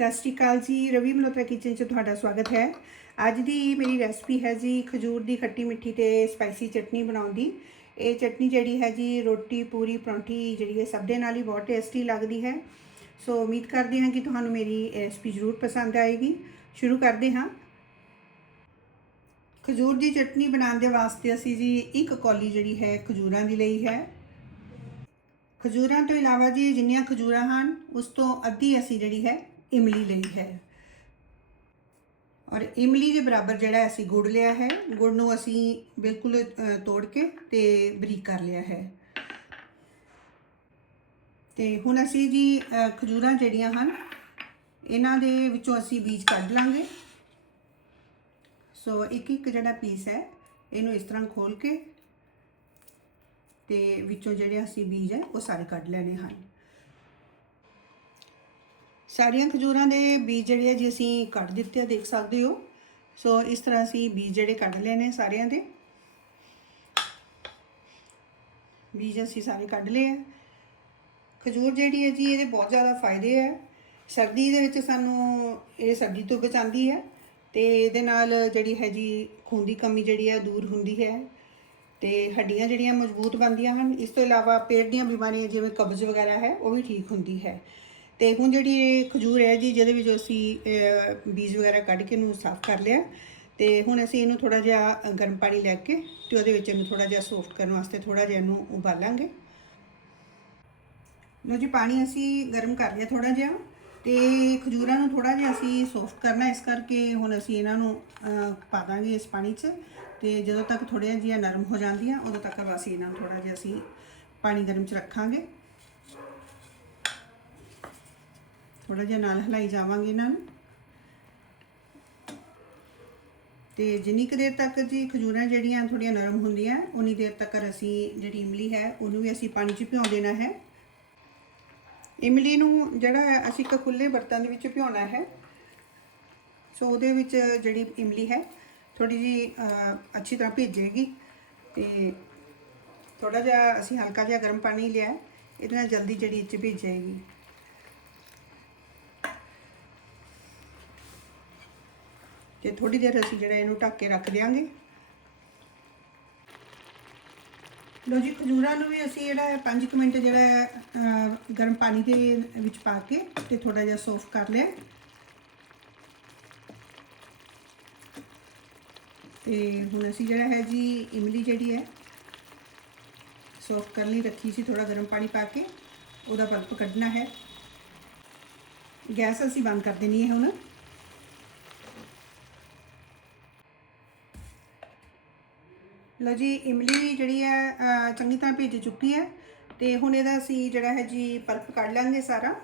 ਸਤਿ ਸ਼੍ਰੀ ਅਕਾਲ ਜੀ, ਰਵੀ ਮਲੋਤਰਾ ਕਿਚਨ 'ਚ ਤੁਹਾਡਾ ਸਵਾਗਤ ਹੈ। ਅੱਜ ਦੀ ਮੇਰੀ ਰੈਸਪੀ ਹੈ ਜੀ ਖਜੂਰ ਦੀ ਖੱਟੀ ਮਿੱਠੀ ਤੇ ਸਪਾਈਸੀ ਚਟਨੀ ਬਣਾਉਣ ਦੀ। ਇਹ ਚਟਨੀ ਜਿਹੜੀ ਹੈ ਜੀ ਰੋਟੀ, ਪੂਰੀ, ਪਰੌਂਠੀ ਜਿਹੜੀ ਹੈ ਸਭ ਦੇ ਨਾਲ ਹੀ ਬਹੁਤ ਟੇਸਟੀ ਲੱਗਦੀ ਹੈ। ਸੋ ਉਮੀਦ ਕਰਦੇ ਹਾਂ ਕਿ ਤੁਹਾਨੂੰ ਮੇਰੀ ਰੈਸਪੀ ਜ਼ਰੂਰ ਪਸੰਦ ਆਏਗੀ। ਸ਼ੁਰੂ ਕਰਦੇ ਹਾਂ। ਖਜੂਰ ਦੀ ਚਟਨੀ ਬਣਾਉਣ ਦੇ ਵਾਸਤੇ ਅਸੀਂ ਜੀ ਇੱਕ ਕੌਲੀ ਜਿਹੜੀ ਹੈ ਖਜੂਰਾਂ ਦੀ ਲਈ ਹੈ। ਖਜੂਰਾਂ ਤੋਂ ਇਲਾਵਾ ਜੀ ਜਿੰਨੀਆਂ ਖਜੂਰਾਂ ਹਨ, ਉਸ ਤੋਂ ਅੱਧੀ ਅਸੀਂ ਜਿਹੜੀ ਹੈ ਇਮਲੀ ਲਈ ਹੈ। ਔਰ ਇਮਲੀ ਦੇ ਬਰਾਬਰ ਜਿਹੜਾ ਅਸੀਂ ਗੁੜ ਲਿਆ ਹੈ, ਗੁੜ ਨੂੰ ਅਸੀਂ ਬਿਲਕੁਲ ਤੋੜ ਕੇ ਤੇ ਬਰੀਕ ਕਰ ਲਿਆ ਹੈ। ਤੇ ਹੁਣ ਅਸੀਂ ਜੀ ਖਜੂਰਾਂ ਜਿਹੜੀਆਂ ਹਨ, ਇਹਨਾਂ ਦੇ ਵਿੱਚੋਂ ਅਸੀਂ ਬੀਜ ਕੱਢ ਲਾਂਗੇ। ਸੋ ਇੱਕ ਇੱਕ ਜਿਹੜਾ ਪੀਸ ਹੈ, ਇਹਨੂੰ ਇਸ ਤਰ੍ਹਾਂ ਖੋਲ ਕੇ ਤੇ ਵਿੱਚੋਂ ਜਿਹੜੇ ਅਸੀਂ ਬੀਜ ਹੈ, ਉਹ ਸਾਰੇ ਕੱਢ ਲੈਣੇ ਹਨ। ਸਾਰੀਆਂ ਖਜੂਰਾਂ ਦੇ ਬੀਜ ਜਿਹੜੇ ਆ ਜੀ ਅਸੀਂ ਕੱਢ ਦਿੱਤੇ ਆ, ਦੇਖ ਸਕਦੇ ਹੋ। ਸੋ ਇਸ ਤਰ੍ਹਾਂ ਅਸੀਂ ਬੀਜ ਜਿਹੜੇ ਕੱਢ ਲਏ ਨੇ ਸਾਰਿਆਂ ਦੇ। ਬੀਜ ਅਸੀਂ ਸਾਰੇ ਕੱਢ ਲਏ ਆ। ਖਜੂਰ ਜਿਹੜੀ ਹੈ ਜੀ, ਇਹਦੇ ਬਹੁਤ ਜ਼ਿਆਦਾ ਫਾਇਦੇ ਹੈ ਸਰਦੀ ਦੇ ਵਿੱਚ ਸਾਨੂੰ ਇਹ ਸਰਦੀ ਤੋਂ ਬਚਾਉਂਦੀ ਹੈ ਤੇ ਇਹਦੇ ਨਾਲ ਜਿਹੜੀ ਹੈ ਜੀ, ਖੂਨ ਦੀ ਕਮੀ ਜਿਹੜੀ ਹੈ ਦੂਰ ਹੁੰਦੀ ਹੈ ਤੇ ਹੱਡੀਆਂ ਜਿਹੜੀਆਂ ਮਜ਼ਬੂਤ ਬਣਦੀਆਂ ਹਨ। ਇਸ ਤੋਂ ਇਲਾਵਾ ਪੇਟ ਦੀਆਂ ਬਿਮਾਰੀਆਂ ਜਿਵੇਂ ਕਬਜ਼ ਵਗੈਰਾ ਹੈ, ਉਹ ਵੀ ਠੀਕ ਹੁੰਦੀ ਹੈ। ਤੇ ਹੁਣ ਜਿਹੜੀ ਇਹ ਖਜੂਰ ਹੈ ਜੀ, ਜਿਹਦੇ ਵਿੱਚੋਂ ਅਸੀਂ ਬੀਜ ਵਗੈਰਾ ਕੱਢ ਕੇ ਇਹਨੂੰ ਸਾਫ਼ ਕਰ ਲਿਆ। ਤੇ ਹੁਣ ਅਸੀਂ ਇਹਨੂੰ ਥੋੜਾ ਜਿਹਾ ਗਰਮ ਪਾਣੀ ਲੈ ਕੇ ਤੇ ਉਹਦੇ ਵਿੱਚ ਇਹਨੂੰ ਥੋੜਾ ਜਿਹਾ ਸੌਫਟ ਕਰਨ ਵਾਸਤੇ ਥੋੜਾ ਜਿਹਾ ਇਹਨੂੰ ਉਬਾਲਾਂਗੇ। ਲੋ ਜੀ, ਪਾਣੀ ਅਸੀਂ ਗਰਮ ਕਰ ਲਿਆ ਥੋੜਾ ਜਿਹਾ ਤੇ ਖਜੂਰਾਂ ਨੂੰ ਥੋੜਾ ਜਿਹਾ ਅਸੀਂ ਸੌਫਟ ਕਰਨਾ ਇਸ ਕਰਕੇ ਹੁਣ ਅਸੀਂ ਇਹਨਾਂ ਨੂੰ ਪਾ ਦਾਂਗੇ ਇਸ ਪਾਣੀ 'ਚ ਤੇ ਜਦੋਂ ਤੱਕ ਥੋੜ੍ਹੀਆਂ ਜਿਹੀਆਂ ਨਰਮ ਹੋ ਜਾਂਦੀਆਂ, ਉਦੋਂ ਤੱਕ ਅਸੀਂ ਇਹਨਾਂ ਨੂੰ ਥੋੜਾ ਜਿਹਾ ਅਸੀਂ ਪਾਣੀ ਗਰਮ 'ਚ ਰੱਖਾਂਗੇ। ਥੋੜਾ ਜਿਹਾ ਨਾਲ ਹਿਲਾਈ ਜਾਵਾਂਗੇ ਇਹਨਾਂ ਨੂੰ। ਤੇ ਜਿੰਨੀ ਕੁ ਦੇਰ ਤੱਕ ਜੀ ਖਜੂਰਾਂ ਜਿਹੜੀਆਂ ਥੋੜੀਆਂ ਨਰਮ ਹੁੰਦੀਆਂ ਉਨੀ ਦੇਰ ਤੱਕ ਅਸੀਂ ਜਿਹੜੀ ਇਮਲੀ ਹੈ, ਉਹਨੂੰ ਵੀ ਅਸੀਂ ਪਾਣੀ 'ਚ ਭਿਉਂ ਦੇਣਾ ਹੈ। ਇਮਲੀ ਨੂੰ ਜਿਹੜਾ ਹੈ ਅਸੀਂ ਇੱਕ ਖੁੱਲੇ ਬਰਤਨ ਦੇ ਵਿੱਚ ਭਿਉਣਾ ਹੈ, ਸੋ ਉਹਦੇ ਵਿੱਚ ਜਿਹੜੀ ਇਮਲੀ ਹੈ ਥੋੜੀ ਜੀ ਅੱਛੀ ਤਰ੍ਹਾਂ ਭਿੱਜੇਗੀ। ਤੇ ਥੋੜਾ ਜਿਹਾ ਅਸੀਂ ਹਲਕਾ ਜਿਹਾ ਗਰਮ ਪਾਣੀ ਲਿਆ, ਇਹਦੇ ਨਾਲ ਜਲਦੀ ਜਿਹੜੀ ਇਹ 'ਚ ਭਿੱਜ ਜਾਏਗੀ। ਤੇ ਥੋੜੀ ਦੇਰ ਅਸੀਂ ਜਿਹੜਾ ਇਹਨੂੰ ਢੱਕ ਕੇ ਰੱਖ ਦਿਆਂਗੇ। ਲੋ ਜੀ, ਖਜੂਰਾਂ ਨੂੰ ਵੀ ਅਸੀਂ ਜਿਹੜਾ 5 ਮਿੰਟ ਜਿਹੜਾ ਗਰਮ ਪਾਣੀ ਦੇ ਵਿੱਚ ਪਾ ਕੇ ਤੇ ਥੋੜਾ ਜਿਹਾ ਸੌਫਟ ਕਰ ਲਿਆ। ਤੇ ਹੁਣ ਅਸੀਂ ਜਿਹੜਾ ਹੈ ਜੀ, ਇਮਲੀ ਜਿਹੜੀ ਹੈ ਸੌਫਟ ਕਰਨ ਲਈ ਰੱਖੀ ਸੀ ਥੋੜਾ ਗਰਮ ਪਾਣੀ ਪਾ ਕੇ। ਉਹਦਾ ਪਲਪ ਕੱਢਣਾ ਹੈ। ਗੈਸ ਅਸੀਂ ਬੰਦ ਕਰ ਦੇਣੀ ਹੈ ਹੁਣ। ਲਓ ਜੀ, ਇਮਲੀ ਜਿਹੜੀ ਹੈ ਚੰਗੀ ਤਰ੍ਹਾਂ ਭਿੱਜ ਚੁੱਕੀ ਹੈ ਤੇ ਹੁਣ ਇਹਦਾ ਅਸੀਂ ਜਿਹੜਾ ਹੈ ਜੀ ਪਲਪ ਕੱਢ ਲਾਂਗੇ ਸਾਰਾ।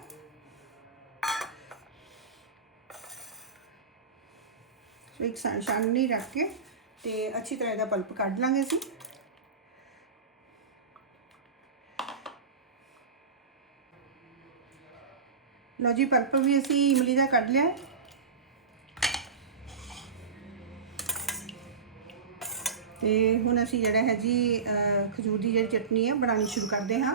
ਸੋ ਇੱਕ ਛਾਨਣੀ ਰੱਖ ਕੇ ਤੇ ਅੱਛੀ ਤਰ੍ਹਾਂ ਇਹਦਾ ਪਲਪ ਕੱਢ ਲਾਂਗੇ ਅਸੀਂ। ਲਓ ਜੀ ਪਲਪ ਵੀ ਅਸੀਂ ਇਮਲੀ ਦਾ ਕੱਢ ਲਿਆ ਤੇ ਹੁਣ ਅਸੀਂ ਜਿਹੜਾ ਹੈ ਜੀ ਖਜੂਰ ਦੀ ਜਿਹੜੀ ਚਟਨੀ ਹੈ ਬਣਾਉਣੀ ਸ਼ੁਰੂ ਕਰਦੇ ਹਾਂ।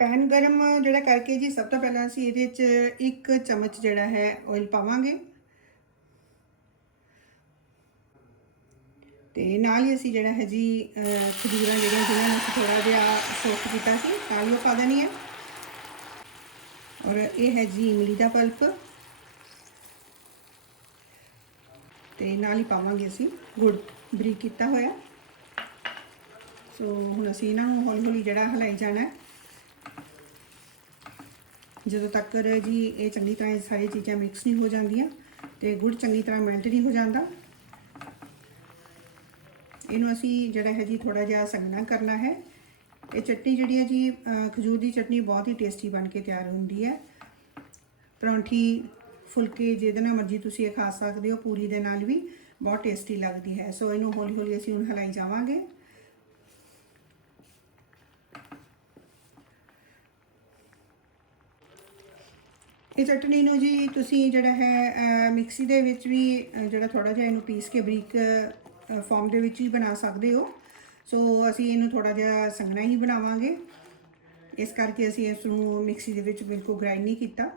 ਪੈਨ ਗਰਮ ਜਿਹੜਾ ਕਰਕੇ ਜੀ, ਸਭ ਤੋਂ ਪਹਿਲਾਂ ਅਸੀਂ ਇਹਦੇ 'ਚ ਇੱਕ ਚਮਚ ਜਿਹੜਾ ਹੈ ਆਇਲ ਪਾਵਾਂਗੇ। ਤੇ ਨਾਲ ਹੀ ਅਸੀਂ ਜਿਹੜਾ ਹੈ ਜੀ ਖਜੂਰਾਂ ਜਿਹੜੀਆਂ ਜਿਹਨਾਂ ਨੂੰ ਅਸੀਂ ਥੋੜਾ ਜਿਹਾ ਸੌਫਟ ਕੀਤਾ ਸੀ ਨਾਲ ਹੀ ਉਹ ਪਾ ਦੇਣੀ ਹੈ। ਔਰ ਇਹ ਹੈ ਜੀ, ਇਮਲੀ ਦਾ ਪਲਪ। ਤੇ ਨਾਲ ਹੀ ਪਾਵਾਂਗੇ ਅਸੀਂ ਗੁੜ ਬਰੀਕ ਕੀਤਾ ਹੋਇਆ। ਸੋ ਹੁਣ ਅਸੀਂ ਇਹਨਾਂ ਨੂੰ ਹੌਲੀ ਹੌਲੀ ਜਿਹੜਾ ਹਲਾਈ ਜਾਣਾ ਹੈ। ਜਦੋਂ ਤੱਕ ਜੀ ਇਹ ਚੰਗੀ ਤਰ੍ਹਾਂ ਇਹ ਸਾਰੀ ਚੀਜ਼ਾਂ ਮਿਕਸ ਨਹੀਂ ਹੋ ਜਾਂਦੀਆਂ ਤੇ ਗੁੜ ਚੰਗੀ ਤਰ੍ਹਾਂ ਮੈਲਟ ਨਹੀਂ ਹੋ ਜਾਂਦਾ। ਇਹਨੂੰ ਅਸੀਂ ਜਿਹੜਾ ਹੈ ਜੀ ਥੋੜਾ ਜਿਹਾ ਸੰਘਣਾ ਕਰਨਾ ਹੈ। ਇਹ ਚਟਨੀ ਜਿਹੜੀ ਹੈ ਜੀ ਖਜੂਰ ਦੀ ਚਟਨੀ ਬਹੁਤ ਹੀ ਟੇਸਟੀ ਬਣ ਕੇ ਤਿਆਰ ਹੁੰਦੀ ਹੈ। ਪਰੌਂਠੀ ਫੁਲਕੇ ਜਿਹਦੇ ਨਾਲ ਮਰਜ਼ੀ ਤੁਸੀਂ ਇਹ ਖਾ ਸਕਦੇ ਹੋ, ਪੂਰੀ ਦੇ ਨਾਲ ਵੀ ਬਹੁਤ ਟੇਸਟੀ ਲੱਗਦੀ ਹੈ। ਸੋ ਇਹਨੂੰ ਹੌਲੀ ਹੌਲੀ ਅਸੀਂ ਹੁਣ ਹਲਾਈ ਜਾਵਾਂਗੇ। ਇਹ ਚਟਨੀ ਨੂੰ ਜੀ ਤੁਸੀਂ ਜਿਹੜਾ ਹੈ ਮਿਕਸੀ ਦੇ ਵਿੱਚ ਵੀ ਜਿਹੜਾ ਥੋੜਾ ਜਿਹਾ ਇਹਨੂੰ ਪੀਸ ਕੇ ਬਰੀਕ ਫਾਰਮ ਦੇ ਵਿੱਚ ਵੀ ਬਣਾ ਸਕਦੇ ਹੋ। ਸੋ ਅਸੀਂ ਇਹਨੂੰ ਥੋੜਾ ਜਿਹਾ ਸੰਘਣਾ ਹੀ ਬਣਾਵਾਂਗੇ। ਇਸ ਕਰਕੇ ਅਸੀਂ ਇਸ ਨੂੰ ਮਿਕਸੀ ਦੇ ਵਿੱਚ ਬਿਲਕੁਲ ਗ੍ਰਾਈਂਡ ਨਹੀਂ ਕੀਤਾ।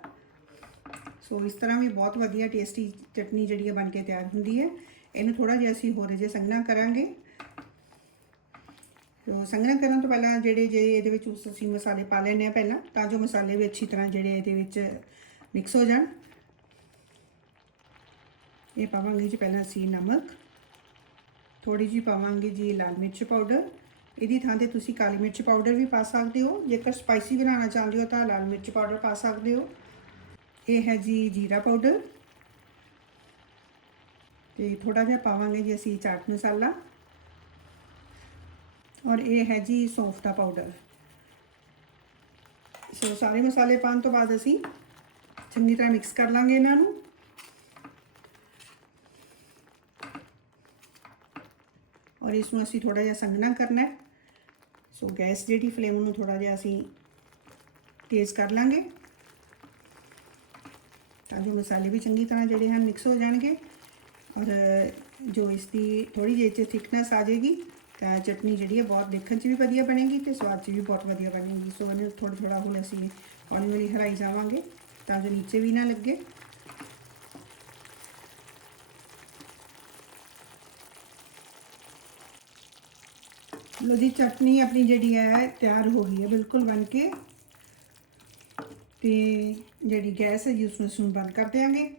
ਸੋ ਇਸ ਤਰ੍ਹਾਂ ਵੀ ਬਹੁਤ ਵਧੀਆ ਟੇਸਟੀ ਚਟਨੀ ਜਿਹੜੀ ਹੈ ਬਣ ਕੇ ਤਿਆਰ ਹੁੰਦੀ ਹੈ। ਇਹਨੂੰ ਥੋੜਾ ਜਿਹਾ ਅਸੀਂ ਹੋਰ ਜੇ ਸੰਘਣਾ ਕਰਾਂਗੇ। ਸੋ ਸੰਘਣਾ ਕਰਨ ਤੋਂ ਪਹਿਲਾਂ ਜਿਹੜੇ ਜੇ ਇਹਦੇ ਵਿੱਚ ਉਸ ਅਸੀਂ ਮਸਾਲੇ ਪਾ ਲੈਣੇ ਆ ਪਹਿਲਾਂ, ਤਾਂ ਜੋ ਮਸਾਲੇ ਵੀ ਅੱਛੀ ਤਰ੍ਹਾਂ ਜਿਹੜੇ ਇਹਦੇ ਵਿੱਚ ਮਿਕਸ ਹੋ ਜਾਣ। ਇਹ ਪਾਵਾਂਗੇ ਜੀ ਪਹਿਲਾਂ ਅਸੀਂ ਨਮਕ। ਥੋੜੀ ਜੀ ਪਾਵਾਂਗੇ ਜੀ ਲਾਲ ਮਿਰਚ ਪਾਊਡਰ ਇਹਦੀ ਥਾਂ ਤੇ ਤੁਸੀਂ ਕਾਲੀ ਮਿਰਚ ਪਾਊਡਰ ਵੀ ਪਾ ਸਕਦੇ ਹੋ। ਜੇਕਰ ਸਪਾਈਸੀ ਬਣਾਉਣਾ ਚਾਹੁੰਦੇ ਹੋ ਤਾਂ ਲਾਲ ਮਿਰਚ ਪਾਊਡਰ ਪਾ ਸਕਦੇ ਹੋ। ਇਹ ਹੈ ਜੀ ਜੀਰਾ ਪਾਊਡਰ। ਤੇ ਥੋੜਾ ਜਿਹਾ ਪਾਵਾਂਗੇ ਜੀ ਅਸੀਂ ਚਾਟ ਮਸਾਲਾ। ਔਰ ਇਹ ਹੈ ਜੀ ਸੌਂਫ ਦਾ ਪਾਊਡਰ। ਸੋ ਸਾਰੇ ਮਸਾਲੇ ਪਾਉਣ ਤੋਂ ਬਾਅਦ ਅਸੀਂ ਚੰਗੀ ਤਰ੍ਹਾਂ ਮਿਕਸ ਕਰ ਲਾਂਗੇ ਇਹਨਾਂ ਨੂੰ। ਔਰ ਇਸ ਨੂੰ ਅਸੀਂ ਥੋੜਾ ਜਿਹਾ ਸੰਘਣਾ ਕਰਨਾ ਹੈ। ਸੋ ਗੈਸ ਜਿਹੜੀ ਫਲੇਮ ਨੂੰ ਥੋੜਾ ਜਿਹਾ ਅਸੀਂ ਤੇਜ਼ ਕਰ ਲਾਂਗੇ। ਤਾਂ ਜੋ ਮਸਾਲੇ ਵੀ ਚੰਗੀ ਤਰ੍ਹਾਂ ਜਿਹੜੇ ਹਨ ਮਿਕਸ ਹੋ ਜਾਣਗੇ ਔਰ ਜੋ ਇਸ ਦੀ ਥੋੜੀ ਜਿਹੀ ਚ ਥਿਕਨੈਸ ਆ ਜਾਏਗੀ ਤਾਂ ਚਟਨੀ ਜਿਹੜੀ ਹੈ ਬਹੁਤ ਦੇਖਣ 'ਚ ਵੀ ਵਧੀਆ ਬਣੇਗੀ ਤੇ ਸਵਾਦ 'ਚ ਵੀ ਬਹੁਤ ਵਧੀਆ ਬਣੇਗੀ ਸੋ ਇਹਨੂੰ ਥੋੜਾ ਥੋੜਾ ਹੁਣ ਅਸੀਂ ਹੌਲੀ ਹੌਲੀ ਹਲਾਈ ਜਾਵਾਂਗੇ ਤਾਂ ਜੋ ਨੀਚੇ ਵੀ ਨਾ ਲੱਗੇ ਲੋ ਜੀ ਚਟਨੀ ਆਪਣੀ ਜਿਹੜੀ ਹੈ ਤਿਆਰ ਹੋ ਗਈ ਹੈ ਬਿਲਕੁਲ ਬਣ ਕੇ ਤੇ ਜਿਹੜੀ ਗੈਸ ਹੈ ਜੀ, ਉਸ ਨੂੰ ਅਸੀਂ ਬੰਦ ਕਰ ਦਿਆਂਗੇ।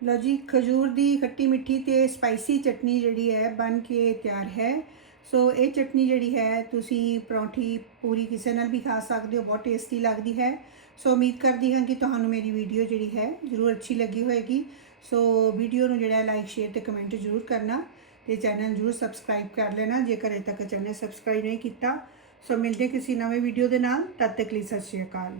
ਲਓ ਜੀ, ਖਜੂਰ ਦੀ ਖੱਟੀ ਮਿੱਠੀ ਤੇ ਸਪਾਈਸੀ ਚਟਨੀ ਜਿਹੜੀ ਹੈ, ਬਣ ਕੇ ਤਿਆਰ ਹੈ। ਸੋ ਇਹ ਚਟਨੀ ਜਿਹੜੀ ਹੈ, ਤੁਸੀਂ ਪਰੌਂਠੀ ਪੂਰੀ ਕਿਸੇ ਨਾਲ ਵੀ ਖਾ ਸਕਦੇ ਹੋ, ਬਹੁਤ ਟੇਸਟੀ ਲੱਗਦੀ ਹੈ। ਸੋ ਉਮੀਦ ਕਰਦੀ ਹਾਂ ਕਿ ਤੁਹਾਨੂੰ ਮੇਰੀ ਵੀਡੀਓ ਜਿਹੜੀ ਹੈ, ਜ਼ਰੂਰ ਅੱਛੀ ਲੱਗੀ ਹੋਵੇਗੀ ਸੋ ਵੀਡੀਓ ਨੂੰ ਜਿਹੜਾ ਲਾਈਕ ਸ਼ੇਅਰ ਤੇ ਕਮੈਂਟ ਜ਼ਰੂਰ ਕਰਨਾ ਤੇ ਚੈਨਲ ਜ਼ਰੂਰ ਸਬਸਕ੍ਰਾਈਬ ਕਰ ਲੈਣਾ, ਜੇਕਰ ਅਜੇ ਤੱਕ ਚੈਨਲ ਸਬਸਕ੍ਰਾਈਬ ਨਹੀਂ ਕੀਤਾ। ਸੋ ਮਿਲਦੇ ਕਿਸੇ ਨਵੇਂ ਵੀਡੀਓ ਦੇ ਨਾਲ, ਤਦ ਤੱਕ ਲਈ ਸਤਿ ਸ਼੍ਰੀ ਅਕਾਲ।